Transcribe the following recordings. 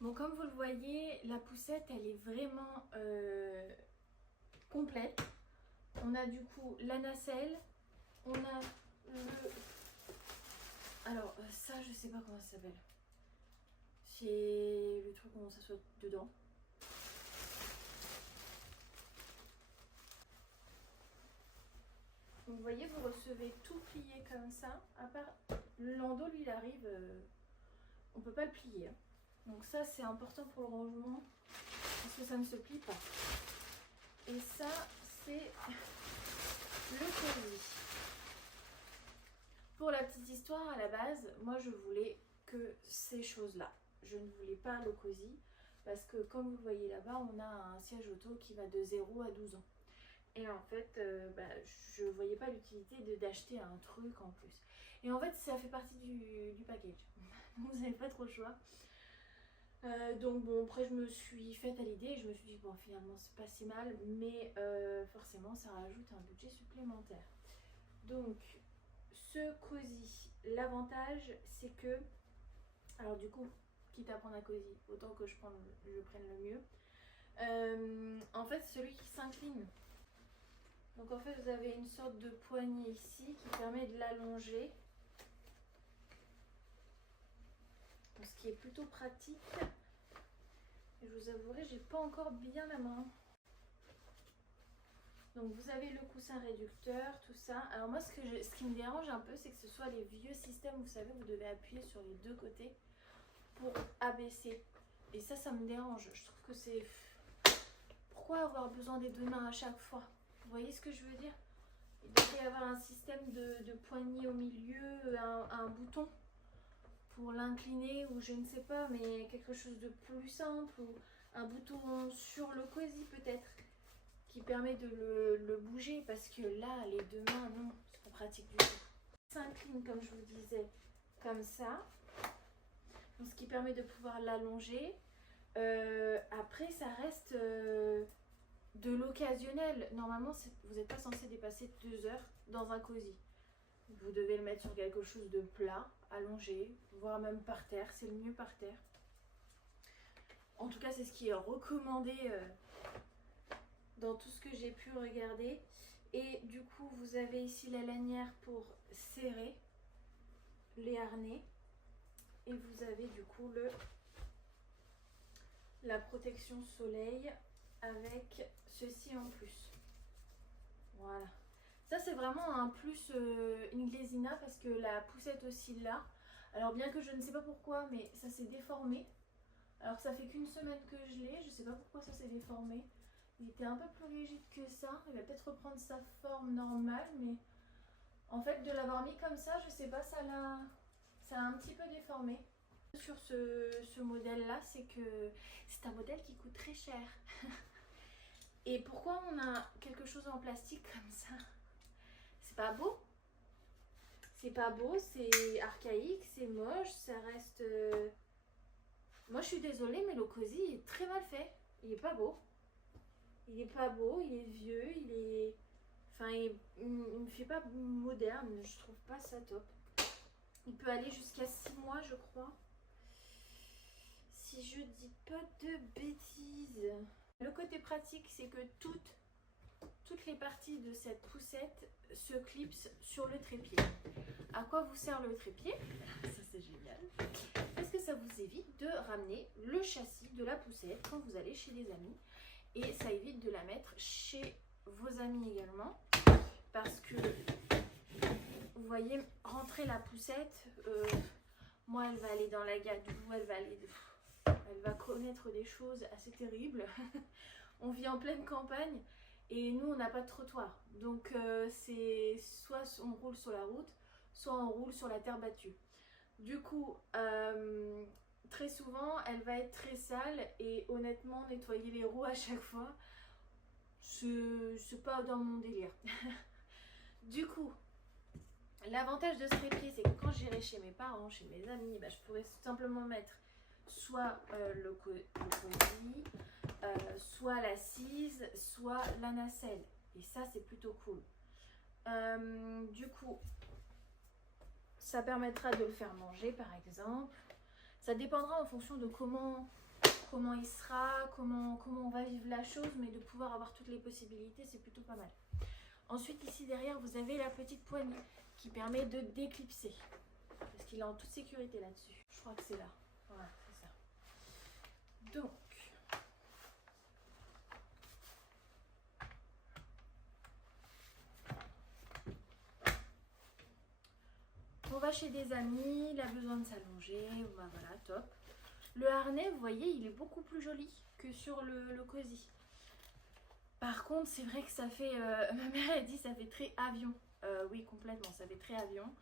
Bon, comme vous le voyez, la poussette, elle est vraiment complète. On a du coup la nacelle, on a le... Alors, ça, je sais pas comment ça s'appelle. C'est le truc où on s'assoit dedans. Donc, vous voyez, vous recevez tout plié comme ça. À part le landau, lui, il arrive, on peut pas le plier. Donc ça, c'est important pour le rangement parce que ça ne se plie pas. Et ça, c'est le cosy. Pour la petite histoire, à la base, moi je voulais que ces choses-là. Je ne voulais pas le cosy parce que comme vous le voyez là-bas, on a un siège auto qui va de 0 à 12 ans. Et en fait, je ne voyais pas l'utilité d'acheter un truc en plus. Et en fait, ça fait partie du package. Vous n'avez pas trop le choix. Donc bon, après je me suis faite à l'idée et je me suis dit bon finalement c'est pas si mal, mais forcément ça rajoute un budget supplémentaire. Donc ce cosy, l'avantage c'est que, alors du coup, quitte à prendre un cosy, autant que je prenne le mieux. En fait celui qui s'incline. Donc en fait vous avez une sorte de poignée ici qui permet de l'allonger. Ce qui est plutôt pratique. Et je vous avouerai, j'ai pas encore bien la main. Donc vous avez le coussin réducteur, tout ça. Alors moi ce qui me dérange un peu, c'est que ce soit les vieux systèmes, vous savez, vous devez appuyer sur les deux côtés pour abaisser. Et ça me dérange. Je trouve que c'est... Pourquoi avoir besoin des deux mains à chaque fois? Vous voyez ce que je veux dire? Il devrait y avoir un système de poignée au milieu, un bouton pour l'incliner ou je ne sais pas, mais quelque chose de plus simple, ou un bouton sur le cosy peut-être qui permet de le bouger, parce que là les deux mains non, c'est pas pratique du tout. S'incline comme je vous disais comme ça, donc ce qui permet de pouvoir l'allonger. Après ça reste de l'occasionnel. Normalement vous n'êtes pas censé dépasser 2 heures dans un cosy. Vous devez le mettre sur quelque chose de plat, allongé, voire même par terre, c'est le mieux par terre. En tout cas, c'est ce qui est recommandé dans tout ce que j'ai pu regarder. Et du coup, vous avez ici la lanière pour serrer les harnais. Et vous avez du coup la protection soleil avec ceci en plus. Voilà. Ça c'est vraiment un plus Inglesina parce que la poussette aussi là. Alors bien que je ne sais pas pourquoi, mais ça s'est déformé. Alors ça fait qu'une semaine que je l'ai, je sais pas pourquoi ça s'est déformé. Il était un peu plus rigide que ça, il va peut-être reprendre sa forme normale, mais en fait de l'avoir mis comme ça, je sais pas, ça l'a un petit peu déformé. Sur ce modèle là, c'est que c'est un modèle qui coûte très cher. Et pourquoi on a quelque chose en plastique comme ça? C'est pas beau. C'est pas beau, c'est archaïque, c'est moche, ça reste... Moi je suis désolée, mais le cosy est très mal fait. Il est pas beau. Il est pas beau, il est vieux, il est... Enfin, il me fait pas moderne, je trouve pas ça top. Il peut aller jusqu'à 6 mois, je crois. Si je dis pas de bêtises. Le côté pratique, c'est que toutes les parties de cette poussette se clipsent sur le trépied. À quoi vous sert le trépied? Ça c'est génial. Parce que ça vous évite de ramener le châssis de la poussette quand vous allez chez des amis. Et ça évite de la mettre chez vos amis également. Parce que, vous voyez, rentrer la poussette, moi elle va aller dans la gadoue, elle va connaître des choses assez terribles. On vit en pleine campagne. Et nous, on n'a pas de trottoir. Donc, c'est soit on roule sur la route, soit on roule sur la terre battue. Du coup, très souvent, elle va être très sale. Et honnêtement, nettoyer les roues à chaque fois, c'est pas dans mon délire. Du coup, l'avantage de ce trépied, c'est que quand j'irai chez mes parents, chez mes amis, je pourrais simplement mettre soit le cosy, soit l'assise, soit la nacelle. Et ça, c'est plutôt cool. Du coup, ça permettra de le faire manger, par exemple. Ça dépendra en fonction de comment comment il sera, comment on va vivre la chose, mais de pouvoir avoir toutes les possibilités, c'est plutôt pas mal. Ensuite, ici derrière, vous avez la petite poignée qui permet de déclipser. Parce qu'il est en toute sécurité là-dessus. Je crois que c'est là. Voilà, c'est ça. Donc, on va chez des amis, il a besoin de s'allonger, bah voilà, top. Le harnais, vous voyez, il est beaucoup plus joli que sur le cosy. Par contre, c'est vrai que ça fait, ma mère a dit ça fait très avion. Oui, complètement, ça fait très avion.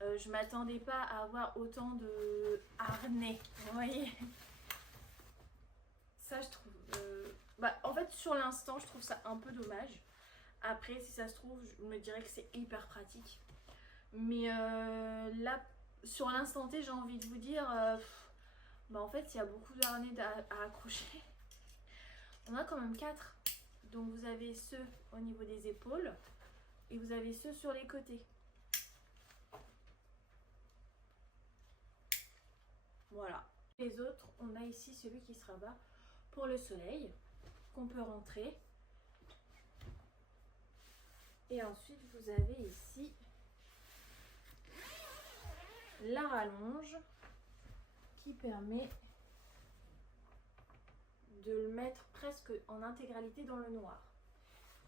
Je m'attendais pas à avoir autant de harnais, vous voyez. Ça, je trouve... en fait, sur l'instant, je trouve ça un peu dommage. Après, si ça se trouve, je me dirais que c'est hyper pratique. Mais là, sur l'instant T, j'ai envie de vous dire... en fait, il y a beaucoup de harnais à accrocher. On a quand même 4. Donc, vous avez ceux au niveau des épaules. Et vous avez ceux sur les côtés. Voilà. Les autres, on a ici celui qui se rabat pour le soleil, qu'on peut rentrer. Et ensuite, vous avez ici la rallonge qui permet de le mettre presque en intégralité dans le noir.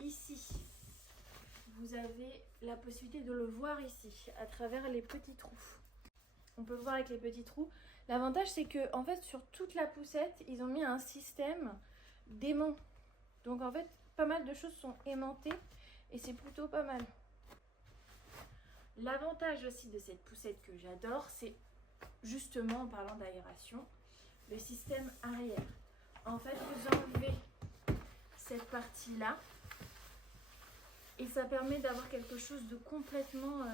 Ici, vous avez la possibilité de le voir ici, à travers les petits trous. On peut le voir avec les petits trous. L'avantage, c'est que en fait, sur toute la poussette, ils ont mis un système d'aimant. Donc en fait, pas mal de choses sont aimantées et c'est plutôt pas mal. L'avantage aussi de cette poussette que j'adore, c'est justement en parlant d'aération, le système arrière. En fait, vous enlevez cette partie-là et ça permet d'avoir quelque chose de complètement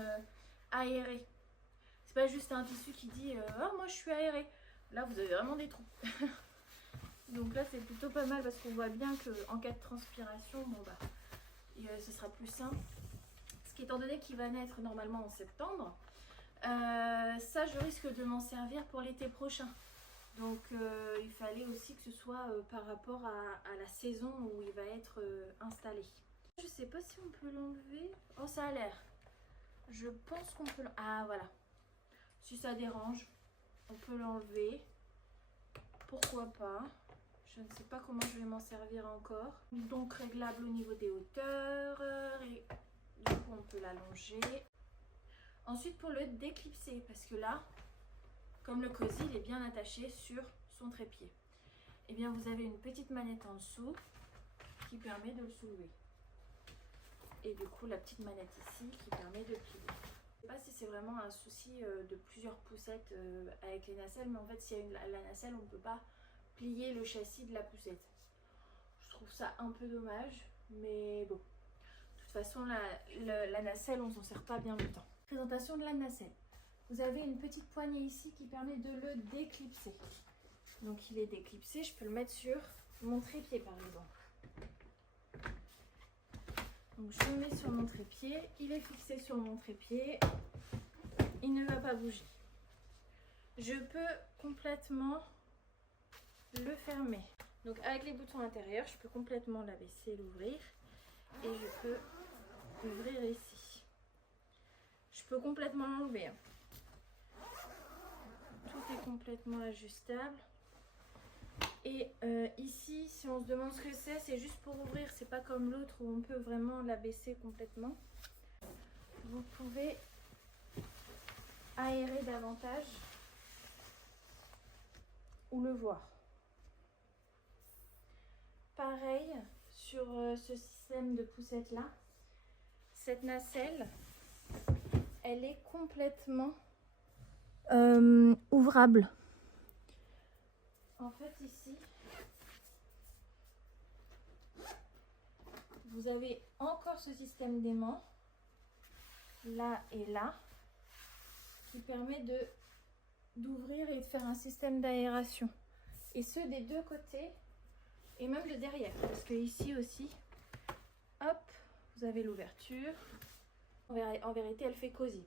aéré. C'est pas juste un tissu qui dit oh, moi je suis aéré. Là, vous avez vraiment des trous. Donc là, c'est plutôt pas mal parce qu'on voit bien qu'en cas de transpiration, ce sera plus simple. Ce qui, étant donné qu'il va naître normalement en septembre, ça, je risque de m'en servir pour l'été prochain. Donc, il fallait aussi que ce soit par rapport à la saison où il va être installé. Je sais pas si on peut l'enlever. Oh, ça a l'air. Je pense qu'on peut l'enlever. Ah, voilà. Si ça dérange, on peut l'enlever. Pourquoi pas. Je ne sais pas comment je vais m'en servir encore. Donc, réglable au niveau des hauteurs. Et du coup, on peut l'allonger. Ensuite, pour le déclipser, parce que là, comme le cosy, il est bien attaché sur son trépied. Et bien, vous avez une petite manette en dessous qui permet de le soulever. Et du coup, la petite manette ici qui permet de plier. Je ne sais pas si c'est vraiment un souci de plusieurs poussettes avec les nacelles, mais en fait, s'il y a la nacelle, on ne peut pas plier le châssis de la poussette. Je trouve ça un peu dommage, mais bon. De toute façon, la nacelle, on ne s'en sert pas bien longtemps. Présentation de la nacelle. Vous avez une petite poignée ici qui permet de le déclipser. Donc il est déclipsé, je peux le mettre sur mon trépied par exemple. Donc je le mets sur mon trépied, il est fixé sur mon trépied, il ne va pas bouger. Je peux complètement le fermer. Donc avec les boutons intérieurs, je peux complètement l'abaisser et l'ouvrir. Et je peux l'ouvrir ici. Je peux complètement l'enlever. Tout est complètement ajustable. Et ici, si on se demande ce que c'est juste pour ouvrir. C'est pas comme l'autre où on peut vraiment l'abaisser complètement. Vous pouvez aérer davantage ou le voir. Pareil sur ce système de poussette là. Cette nacelle, elle est complètement ouvrable. En fait, ici, vous avez encore ce système d'aimant, là et là, qui permet d'ouvrir et de faire un système d'aération. Et ceux des deux côtés, et même de derrière, parce que ici aussi, hop, vous avez l'ouverture. En vérité, elle fait cosy.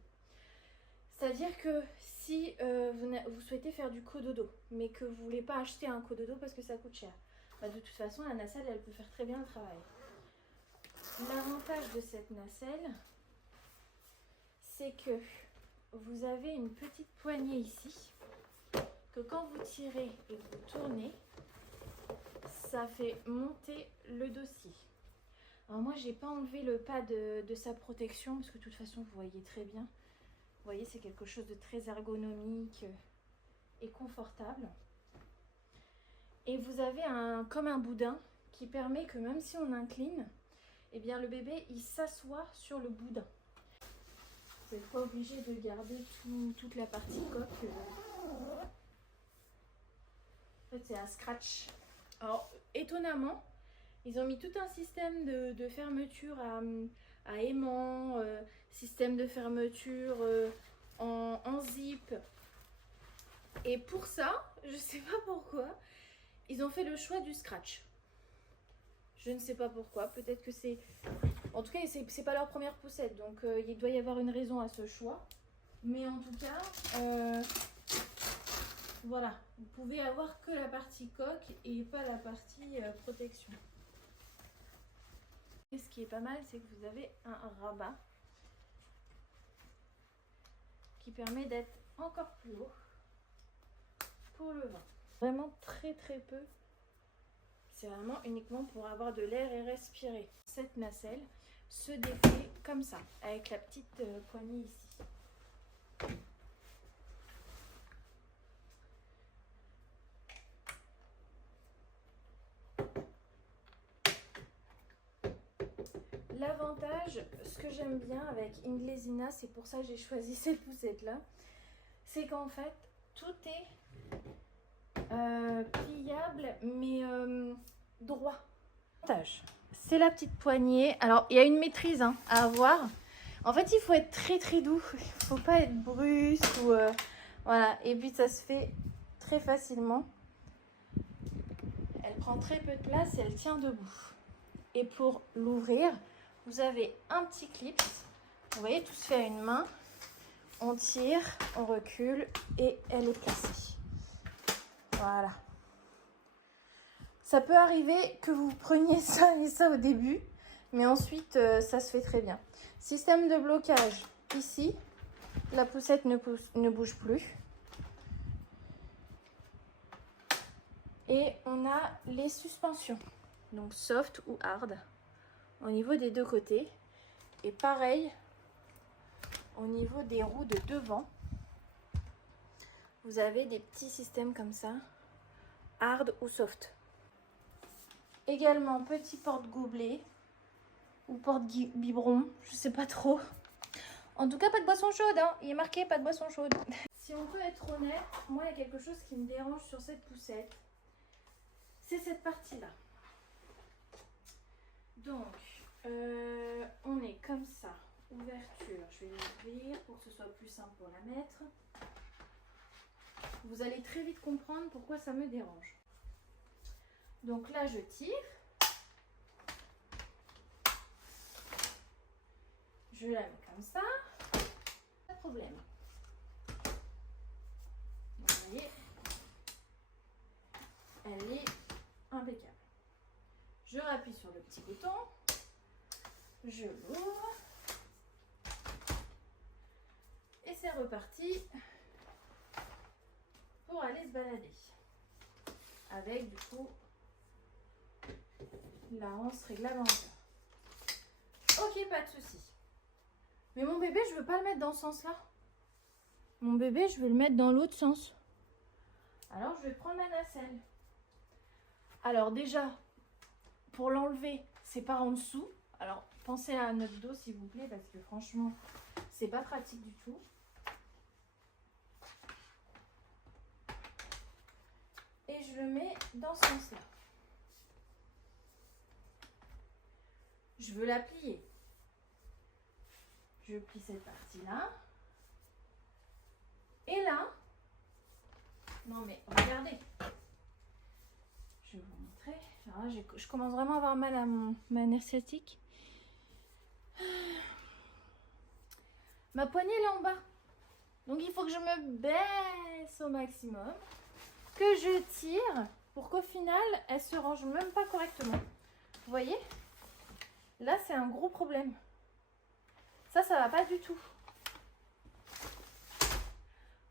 C'est-à-dire que si vous souhaitez faire du cododo, mais que vous voulez pas acheter un cododo parce que ça coûte cher, bah de toute façon la nacelle elle peut faire très bien le travail. L'avantage de cette nacelle, c'est que vous avez une petite poignée ici, que quand vous tirez et que vous tournez, ça fait monter le dossier. Alors moi j'ai pas enlevé le pas de sa protection parce que de toute façon vous voyez très bien. Vous voyez, c'est quelque chose de très ergonomique et confortable. Et vous avez comme un boudin qui permet que même si on incline, eh bien le bébé il s'assoit sur le boudin. Vous n'êtes pas obligé de garder toute la partie coque. En fait, c'est un scratch. Alors, étonnamment, ils ont mis tout un système de fermeture à aimant, système de fermeture en zip. Et pour ça, je sais pas pourquoi, ils ont fait le choix du scratch. Je ne sais pas pourquoi, peut-être que c'est... En tout cas, c'est pas leur première poussette, donc il doit y avoir une raison à ce choix. Mais en tout cas, voilà, vous pouvez avoir que la partie coque et pas la partie protection. Et ce qui est pas mal, c'est que vous avez un rabat qui permet d'être encore plus haut pour le vent. Vraiment très très peu. C'est vraiment uniquement pour avoir de l'air et respirer. Cette nacelle se défait comme ça, avec la petite poignée ici. L'avantage, ce que j'aime bien avec Inglesina, c'est pour ça que j'ai choisi cette poussette là, c'est qu'en fait tout est pliable mais droit. C'est la petite poignée. Alors il y a une maîtrise à avoir. En fait il faut être très très doux, il faut pas être brusque ou voilà. Et puis ça se fait très facilement. Elle prend très peu de place et elle tient debout. Et pour l'ouvrir, vous avez un petit clip. Vous voyez, tout se fait à une main. On tire, on recule et elle est placée. Voilà. Ça peut arriver que vous preniez ça et ça au début, mais ensuite ça se fait très bien. Système de blocage ici. La poussette ne bouge plus. Et on a les suspensions. Donc soft ou hard au niveau des deux côtés. Et pareil au niveau des roues de devant. Vous avez des petits systèmes comme ça, hard ou soft. Également petit porte-gobelet ou porte-biberon, je sais pas trop. En tout cas pas de boisson chaude, hein. Il est marqué pas de boisson chaude. Si on peut être honnête, moi il y a quelque chose qui me dérange sur cette poussette. C'est cette partie là. Donc on est comme ça, ouverture, je vais l'ouvrir pour que ce soit plus simple pour la mettre. Vous allez très vite comprendre pourquoi ça me dérange. Donc là je tire, je la mets comme ça, pas de problème. Donc, vous voyez, elle est impeccable. Je rappuie sur le petit bouton, je l'ouvre et c'est reparti pour aller se balader. Avec du coup la hanse réglable en hauteur. Ok, pas de souci. Mais mon bébé, je veux pas le mettre dans ce sens-là. Mon bébé, je vais le mettre dans l'autre sens. Alors, je vais prendre ma nacelle. Alors déjà, pour l'enlever, c'est par en dessous. Alors, pensez à notre dos, s'il vous plaît, parce que franchement, c'est pas pratique du tout. Et je le mets dans ce sens-là. Je veux la plier. Je plie cette partie-là. Et là, non mais regardez. Je vais vous montrer. Alors là, je commence vraiment à avoir mal à ma nerf sciatique. Ma poignée là en bas. Donc il faut que je me baisse au maximum, que je tire pour qu'au final, elle se range même pas correctement. Vous voyez? Là, c'est un gros problème. Ça va pas du tout.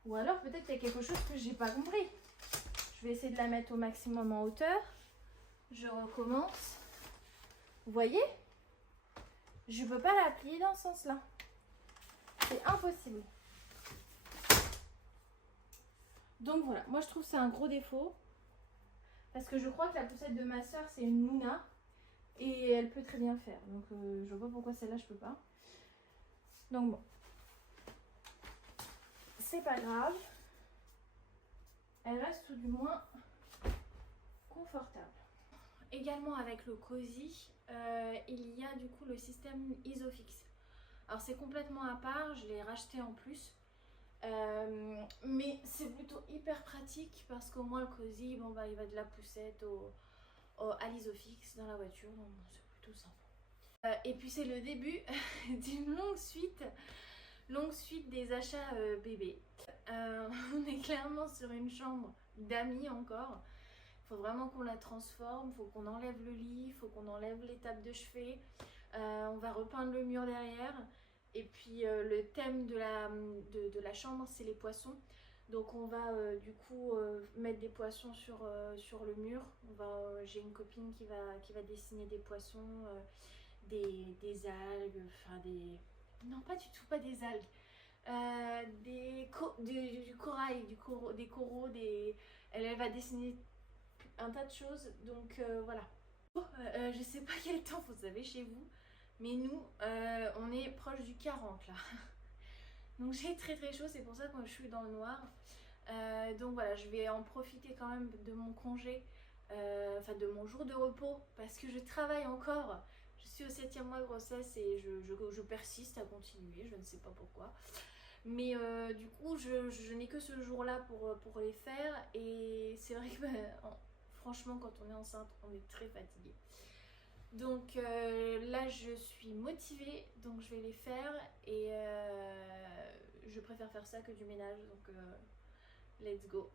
Ou alors peut-être qu'il y a quelque chose que j'ai pas compris. Je vais essayer de la mettre au maximum en hauteur. Je recommence. Vous voyez? Je peux pas la plier dans ce sens-là. C'est impossible. Donc voilà, moi je trouve que c'est un gros défaut. Parce que je crois que la poussette de ma soeur, c'est une Luna. Et elle peut très bien le faire. Donc je vois pas pourquoi celle-là, je peux pas. Donc bon. C'est pas grave. Elle reste tout du moins confortable. Également avec le Cozy, il y a du coup le système Isofix. Alors c'est complètement à part, je l'ai racheté en plus. Mais c'est plutôt hyper pratique parce qu'au moins le Cozy, bon bah il va de la poussette à l'Isofix dans la voiture, donc c'est plutôt sympa. Et puis c'est le début d'une longue suite des achats bébés. On est clairement sur une chambre d'amis encore. Il faut vraiment qu'on la transforme, il faut qu'on enlève le lit, il faut qu'on enlève les tables de chevet. On va repeindre le mur derrière. Et puis le thème de la chambre, c'est les poissons. Donc on va du coup mettre des poissons sur le mur. J'ai une copine qui va dessiner des poissons, des algues, enfin des... Non, pas du tout, pas des algues. Du corail, des coraux, elle va dessiner un tas de choses. Donc voilà. Je sais pas quel temps vous avez chez vous. Mais nous, on est proche du 40 là. Donc j'ai très très chaud, c'est pour ça que je suis dans le noir. Donc voilà, je vais en profiter quand même de mon congé, enfin de mon jour de repos, parce que je travaille encore. Je suis au 7e mois de grossesse et je persiste à continuer, je ne sais pas pourquoi. Mais du coup, je n'ai que ce jour-là pour les faire. Et c'est vrai que franchement, quand on est enceinte, on est très fatigué. Donc là je suis motivée, donc je vais les faire et je préfère faire ça que du ménage, donc let's go.